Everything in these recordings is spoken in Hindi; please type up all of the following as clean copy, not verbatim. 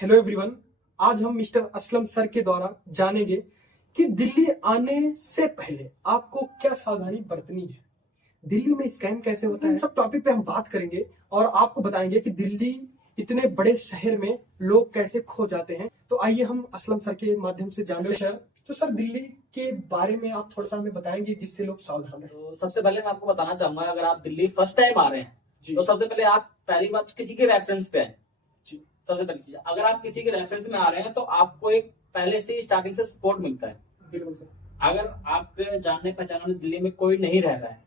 Hello everyone. आज हम मिस्टर असलम सर के द्वारा जानेंगे कि दिल्ली आने से पहले आपको क्या सावधानी बरतनी है, दिल्ली में स्कैम कैसे होता है, सब टॉपिक पे हम बात करेंगे और आपको बताएंगे कि दिल्ली इतने बड़े शहर में लोग कैसे खो जाते हैं। तो आइए हम असलम सर के माध्यम से जाने। तो सर दिल्ली के बारे में आप थोड़ा सा हमें बताएंगे जिससे लोग सावधान रहे। तो सबसे पहले मैं आपको बताना चाहूंगा, अगर आप दिल्ली फर्स्ट टाइम आ रहे हैं तो सबसे पहले आप पहली बात किसी के रेफरेंस पे आए। सबसे पहली चीज, अगर आप किसी के रेफरेंस में आ रहे हैं तो आपको एक पहले से स्टार्टिंग से सपोर्ट मिलता है। बिल्कुल सर। अगर आपके जानने पहचाने में दिल्ली में कोई नहीं रह रहा है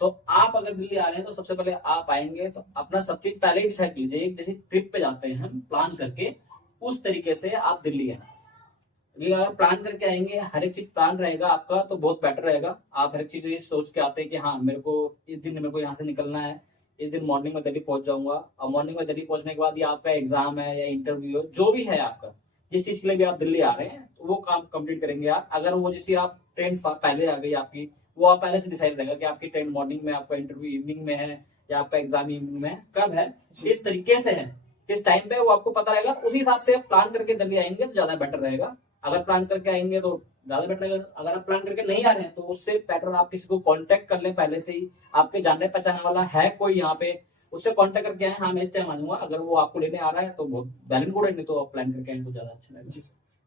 तो आप अगर दिल्ली आ रहे हैं तो सबसे पहले आप आएंगे तो अपना सब चीज पहले ही डिसाइड कीजिए। एक जैसे ट्रिप पे जाते हैं हम प्लान करके, उस तरीके से आप दिल्ली आए। अगर प्लान करके आएंगे, हर एक चीज प्लान रहेगा आपका तो बहुत बेटर रहेगा। आप हर एक चीज ये सोच के आते हैं कि हाँ मेरे को इस दिन मेरे को यहाँ से निकलना है, इस दिन मॉर्निंग में दिल्ली पहुंच जाऊंगा। और मॉर्निंग में दिल्ली पहुंचने के बाद ये आपका एग्जाम है या इंटरव्यू है, जो भी है आपका, जिस चीज के लिए भी आप दिल्ली आ रहे हैं तो वो काम कंप्लीट करेंगे आप। अगर वो जैसे आप ट्रेन पहले आ गई आपकी, वो आप पहले से डिसाइड रहेगा कि आपकी ट्रेन मॉर्निंग में, आपका इंटरव्यू इवनिंग में है या आपका एग्जाम इवनिंग में कब है, किस तरीके से है, किस टाइम पे, वो आपको पता रहेगा। उसी हिसाब से आप प्लान करके दिल्ली आएंगे तो ज्यादा बेटर रहेगा। अगर प्लान करके आएंगे तो ज्यादा बेटर रहेगा। अगर आप प्लान करके नहीं आ रहे हैं तो उससे बेटर आप किसी को कांटेक्ट कर लें पहले से ही। आपके जानने पहचाने वाला है कोई यहाँ पे, उससे कांटेक्ट करके आए, हाँ मैं इस टाइम आ जाऊंगा। अगर वो आपको लेने आ रहा है तो बहुत वेल एंड गुड है, नहीं तो आप प्लान करके आए तो ज्यादा अच्छा रहेगा।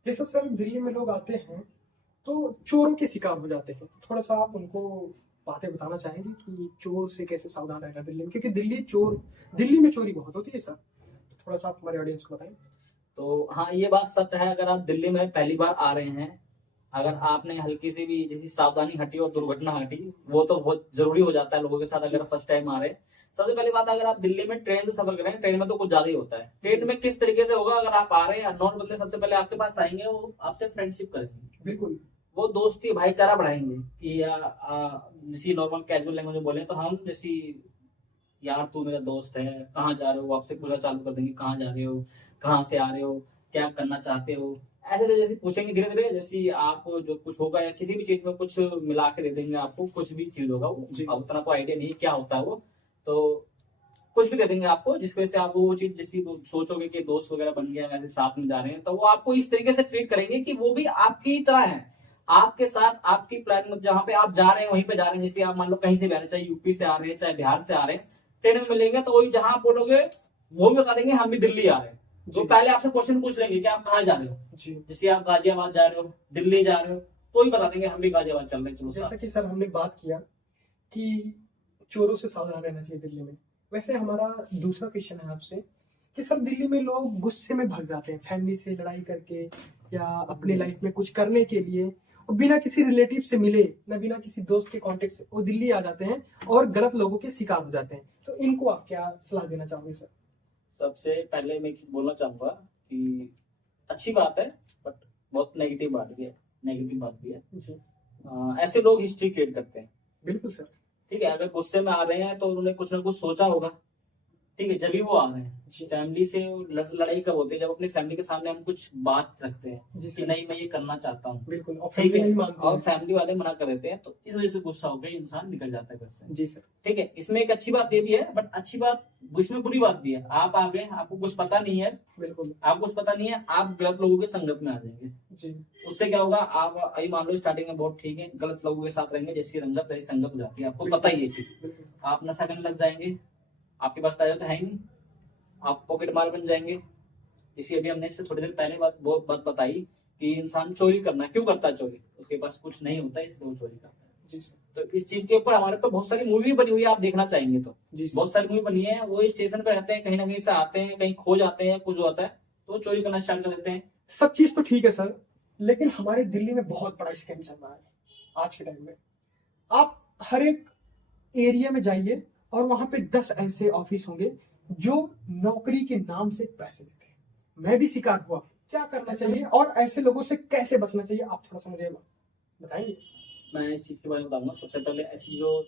जैसे सर दिल्ली में लोग आते हैं तो चोरों के शिकार हो जाते हैं, थोड़ा सा आप उनको बातें बताना चाहेंगे कि चोर से कैसे सावधान रहना दिल्ली में, क्योंकि दिल्ली में चोरी बहुत होती है सर। थोड़ा सा आप हमारे ऑडियंस को बताएं। तो हाँ, ये बात सत्य है। अगर आप दिल्ली में पहली बार आ रहे हैं, अगर आपने हल्की सी भी जैसी सावधानी हटी और दुर्घटना हटी, वो तो बहुत जरूरी हो जाता है लोगों के साथ अगर फर्स्ट टाइम आ रहे हैं। सबसे पहली बात, अगर आप दिल्ली में ट्रेन से सफर करें, ट्रेन में तो कुछ ज्यादा ही होता है। ट्रेन में किस तरीके से होगा, अगर आप आ रहे हैं अननोन बंदे सबसे पहले आपके पास आएंगे, वो आपसे फ्रेंडशिप करेंगे, बिल्कुल वो दोस्ती भाईचारा बढ़ाएंगे कि या जैसी नॉर्मल कैजुअल लैंग्वेज में बोले तो हम जैसी, यार तू मेरा दोस्त है, कहाँ जा रहे हो, आपसे पूछना चालू कर देंगे, कहाँ जा रहे हो, कहाँ से आ रहे हो, क्या करना चाहते हो, ऐसे से जैसे पूछेंगे धीरे धीरे। जैसे आप जो कुछ होगा या किसी भी चीज में कुछ मिला के दे देंगे आपको, कुछ भी चीज होगा वो, अब उतना तो आइडिया नहीं क्या होता है वो, तो कुछ भी दे देंगे आपको जिसकी वजह से आप वो चीज जैसी सोचोगे कि दोस्त वगैरह बन गया, वैसे साथ में जा रहे हैं, तो वो आपको इस तरीके से ट्रीट करेंगे कि वो भी आपकी तरह है, आपके साथ आपकी प्लान जहाँ पे आप जा रहे हैं वहीं पे जा रहे हैं। जैसे आप मान लो कहीं से भी आ रहे हैं, चाहे यूपी से आ रहे हैं चाहे बिहार से आ रहे हैं, ट्रेन में मिलेंगे तो वही जहां आप बोलोगे वो भी बता देंगे हम भी दिल्ली आ रहे हैं। तो पहले आपसे क्वेश्चन पूछ लेंगे कि आप कहाँ जा रहे हो। जैसे आप गाजियाबाद जा रहे हो, दिल्ली जा रहे हो, तो ही बता देंगे हम भी गाजियाबाद चल रहे हैं, चलो। जैसा कि सर हमने बात किया कि चोरों से सावधान रहना चाहिए दिल्ली में, वैसे हमारा दूसरा क्वेश्चन है आपसे कि सर दिल्ली में लोग गुस्से में भाग जाते हैं, फैमिली से लड़ाई करके या अपने लाइफ में कुछ करने के लिए, और बिना किसी रिलेटिव से मिले ना बिना किसी दोस्त के कांटेक्ट से वो दिल्ली आ जाते हैं और गलत लोगों के शिकार हो जाते हैं। तो इनको आप क्या सलाह देना चाहोगे सर? सबसे पहले मैं बोलना चाहूंगा कि अच्छी बात है बट बहुत नेगेटिव बात भी है। ऐसे लोग हिस्ट्री क्रिएट करते हैं। बिल्कुल सर। ठीक है, अगर गुस्से में आ रहे हैं तो उन्होंने कुछ ना कुछ सोचा होगा। ठीक है, जब भी वो आ रहे हैं, फैमिली से लड़ाई कब होती है, जब अपनी फैमिली के सामने हम कुछ बात रखते हैं कि नहीं मैं ये करना चाहता हूँ, बिल्कुल, और ठीक है, नहीं मानते और फैमिली वाले मना कर देते हैं, तो इस वजह से गुस्सा होकर इंसान निकल जाता है घर से। जी सर। ठीक है, इसमें एक अच्छी बात ये भी है, बट अच्छी बात इसमें बुरी बात भी है। आप आ गए, आपको कुछ पता नहीं है, बिल्कुल आपको कुछ पता नहीं है, आप गलत लोगों की संगत में आ जाएंगे जी। उससे क्या होगा, आप अभी मान लो स्टार्टिंग में बहुत ठीक है, गलत लोगों के साथ रहेंगे, जैसी रंगत वैसी संगत हो जाती है, आपको पता ही ये चीज। आप नशा करने लग जाएंगे, आपके पास पैसा तो है ही नहीं, आप पॉकेट मार बन जाएंगे। इसी अभी हमने इससे थोड़ी देर पहले बहुत बात बताई कि इंसान चोरी करना क्यों करता है, चोरी उसके पास कुछ नहीं होता है इसलिए वो चोरी करता है जी। तो इस चीज के ऊपर हमारे पास बहुत सारी मूवी बनी हुई है, आप देखना चाहेंगे तो बहुत सारी मूवी बनी है। वो स्टेशन पे रहते हैं, कहीं ना कहीं से आते हैं, कहीं खो जाते हैं, कुछ होता है तो चोरी करना स्टार्ट कर देते हैं। सब चीज तो ठीक है सर, लेकिन हमारे दिल्ली में बहुत बड़ा स्कैम चल रहा है आज के टाइम में। आप हर एक एरिया में जाइए और वहां पे 10 ऐसे ऑफिस होंगे जो नौकरी के नाम से पैसे देते हैं। मैं भी शिकार हुआ। क्या करना चाहिए और ऐसे लोगों से कैसे बचना चाहिए, आप थोड़ा सा मुझे बताएंगे? मैं इस चीज के बारे में बताऊंगा। सबसे पहले ऐसी जो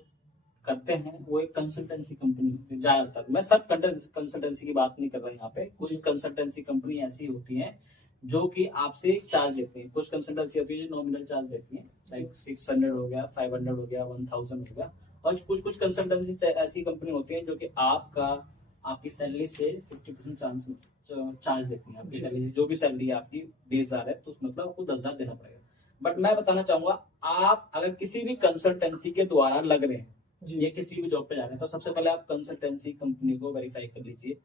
करते हैं वो एक कंसल्टेंसी कंपनी होती है ज्यादातर। मैं सब कंसल्टेंसी की बात नहीं कर रहा यहाँ पे। कुछ कंसल्टेंसी कंपनी ऐसी होती है जो कि आपसे चार्ज लेते हैं। कुछ कंसल्टेंसी होती है जो नॉमिनल चार्ज लेती है, लाइक 600 हो गया, 500 हो गया, 1000 हो गया। और कुछ कंसल्टेंसी ऐसी कंपनी होती है जो कि आपकी सैलरी से 50% चार्ज देती है आपकी जी। सैलरी, जो भी सैलरी आपकी 20,000 है तो उसमें मतलब आपको 10,000 देना पड़ेगा। बट मैं बताना चाहूंगा, आप अगर किसी भी कंसल्टेंसी के द्वारा लग रहे हैं जी या किसी भी जॉब पे जा रहे हैं, तो सबसे पहले आप कंसल्टेंसी कंपनी को वेरीफाई कर लीजिए,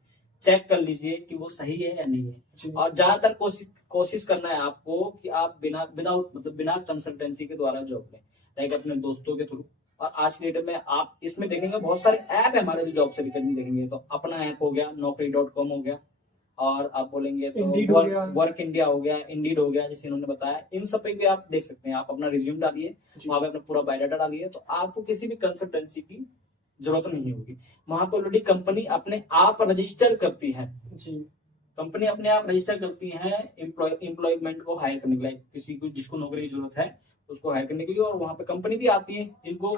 चेक कर लीजिए कि वो सही है या नहीं है। जी और ज्यादातर कोशिश करना है आपको कि आप बिना कंसल्टेंसी के द्वारा जॉब लें, लाइक अपने दोस्तों के थ्रू। और आज के डेट में आप इसमें देखेंगे बहुत सारे ऐप है हमारे जो जॉब से रिलेटेड देखेंगे, तो अपना ऐप हो गया, Naukri.com हो गया, और आप बोलेंगे तो Indeed हो गया। वर्क इंडिया हो गया, इंडीड हो गया, जैसे इन्होंने बताया, इन सब पे भी आप देख सकते हैं। आप अपना रिज्यूम डालिए, जी। वहां पे अपना पूरा बायोडाटा डालिए, तो आपको किसी भी कंसल्टेंसी की जरूरत नहीं होगी। वहां पे ऑलरेडी कंपनी अपने आप रजिस्टर करती है, जी कंपनी अपने आप रजिस्टर करती है एम्प्लॉयमेंट को हायर करने के लिए, किसी को जिसको नौकरी की जरूरत है उसको हायर करने के लिए। और वहां पे कंपनी भी आती है जिनको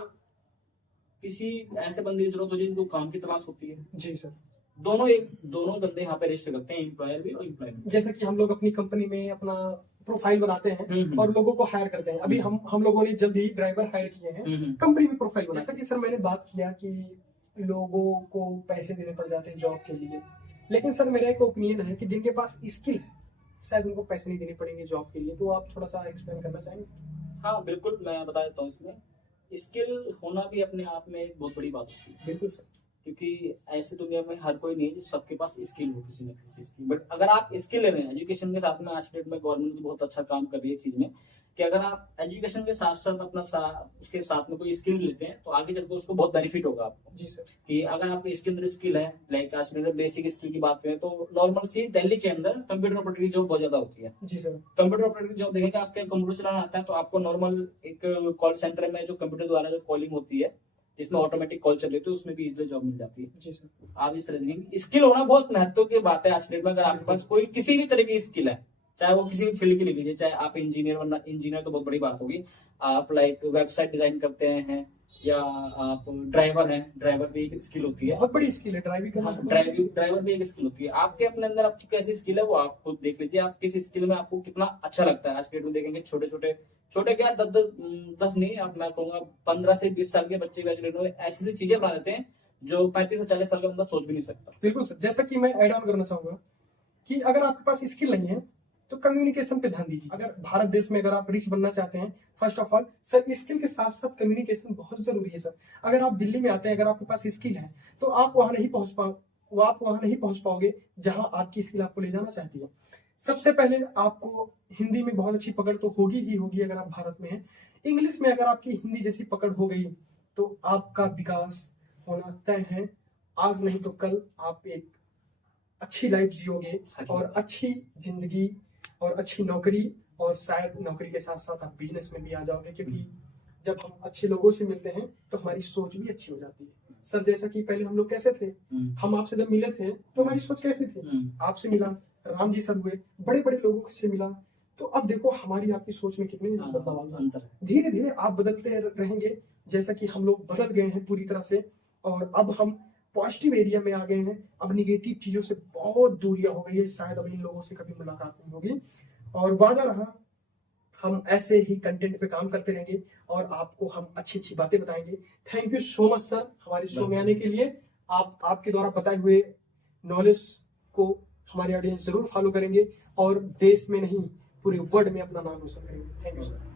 किसी ऐसे बंदे की जरूरत होती है जिनको काम की तलाश होती है। जी सर। दोनों बंदे यहाँ पे रजिस्टर करते हैं, एम्प्लॉयर भी और एम्प्लॉय भी। जैसे कि हम लोग अपनी कंपनी में अपना प्रोफाइल बनाते हैं और लोगों को हायर करते हैं। अभी हम लोगों ने जल्द ही ड्राइवर हायर किए हैं, कंपनी में प्रोफाइल बनाया। जैसा कि सर मैंने बात किया कि लोगों को पैसे देने पड़ जाते हैं जॉब के लिए, लेकिन सर मेरा एक ओपिनियन है कि जिनके पास स्किल है शायद उनको पैसे नहीं देने पड़ेंगे जॉब के लिए। तो आप थोड़ा सा एक्सप्लेन करना चाहेंगे सर? हाँ बिल्कुल, मैं बता देता हूँ। इसमें स्किल होना भी अपने आप में एक बहुत बड़ी बात होती है, बिल्कुल सर। क्योंकि ऐसी दुनिया में हर कोई नहीं है सबके पास स्किल हो किसी न किसी चीज की। बट अगर आप स्किल ले रहे हैं एजुकेशन के साथ में, आज के डेट में गवर्नमेंट बहुत अच्छा काम कर रही है चीज में, कि अगर आप एजुकेशन के साथ साथ अपना उसके साथ में कोई स्किल लेते हैं तो आगे चलकर उसको बहुत बेनिफिट होगा आपको। जी सर। कि अगर आपके इसके अंदर स्किल है, लाइक आज के बेसिक स्किल की बात करें तो नॉर्मल सी दिल्ली के अंदर कंप्यूटर ऑपरेटर की जॉब बहुत ज्यादा होती है। जी सर। कंप्यूटर ऑपरेटर की जॉब देखेंगे, आपके कंप्यूटर चलाना आता है तो आपको नॉर्मल एक कॉल सेंटर में जो कंप्यूटर द्वारा जो कॉलिंग होती है, जिसमें ऑटोमेटिक कॉल चल रही है, उसमें भी इजीली जॉब मिल जाती है। जी सर। आप इस तरह देखेंगे, स्किल होना बहुत महत्व की बात है आज के डेट में। अगर आपके पास कोई किसी भी तरह की स्किल है, चाहे वो किसी भी फील्ड की ले लीजिए, चाहे आप इंजीनियर बनना, इंजीनियर तो बहुत बड़ी बात होगी, आप लाइक वेबसाइट डिजाइन करते हैं, या आप ड्राइवर हैं, ड्राइवर भी एक स्किल होती है। बहुत बड़ी स्किल है ड्राइविंग करना। हाँ, ड्राइवर भी एक स्किल होती है। आपके अपने अंदर आपकी कैसी स्किल है वो आप खुद देख लीजिए, आप किस स्किल में आपको कितना अच्छा लगता है। आज के डेट में देखेंगे छोटे क्या 10 नहीं, आप मैं कहूंगा 15 से 20 साल के बच्चे ऐसी चीजें बना देते हैं जो 35 से 40 साल का बंदा सोच भी नहीं सकता। बिल्कुल सर। जैसा कि मैं ऐड ऑन करना चाहूंगा कि अगर आपके पास स्किल नहीं है तो कम्युनिकेशन पे ध्यान दीजिए। अगर भारत देश में अगर आप रिच बनना चाहते हैं, first of all sir skill के साथ साथ कम्युनिकेशन बहुत जरूरी है सर। अगर आप दिल्ली में आते हैं, अगर आपके पास स्किल है तो आप वहां नहीं पहुंच पाओगे जहां आपकी स्किल आपको ले जाना चाहती है। सबसे पहले आपको हिंदी में बहुत अच्छी पकड़ तो होगी ही होगी अगर आप भारत में हैं। इंग्लिश में अगर आपकी हिंदी जैसी पकड़ हो गई तो आपका विकास होना तय है। आज नहीं तो कल आप एक अच्छी लाइफ जियोगे और अच्छी जिंदगी और अच्छी नौकरी, और शायद नौकरी के साथ साथ आप बिजनेस में भी आ जाओगे, क्योंकि जब हम अच्छे लोगों से मिलते हैं तो हमारी सोच भी अच्छी हो जाती है। सर जैसा कि पहले हम लोग कैसे थे, हम आपसे जब मिले थे तो हमारी सोच कैसी थी, आपसे मिला, राम जी सर हुए, बड़े बड़े लोगों से मिला, तो अब देखो हमारी आपकी सोच में कितने बदलाव आ गए। धीरे धीरे आप बदलते रहेंगे, जैसा कि हम लोग बदल गए हैं पूरी तरह से, और अब हम पॉजिटिव एरिया में आ गए हैं। अब निगेटिव चीजों से बहुत दूरियां हो गई है। शायद अब इन लोगों से कभी मुलाकात नहीं होगी, और वादा रहा हम ऐसे ही कंटेंट पे काम करते रहेंगे और आपको हम अच्छी अच्छी बातें बताएंगे। Thank you so much sir हमारे शो में आने के लिए। आपके द्वारा बताए हुए नॉलेज को हमारे ऑडियंस जरूर फॉलो करेंगे और देश में नहीं पूरे वर्ल्ड में अपना नाम रोशन करेंगे। Thank you sir.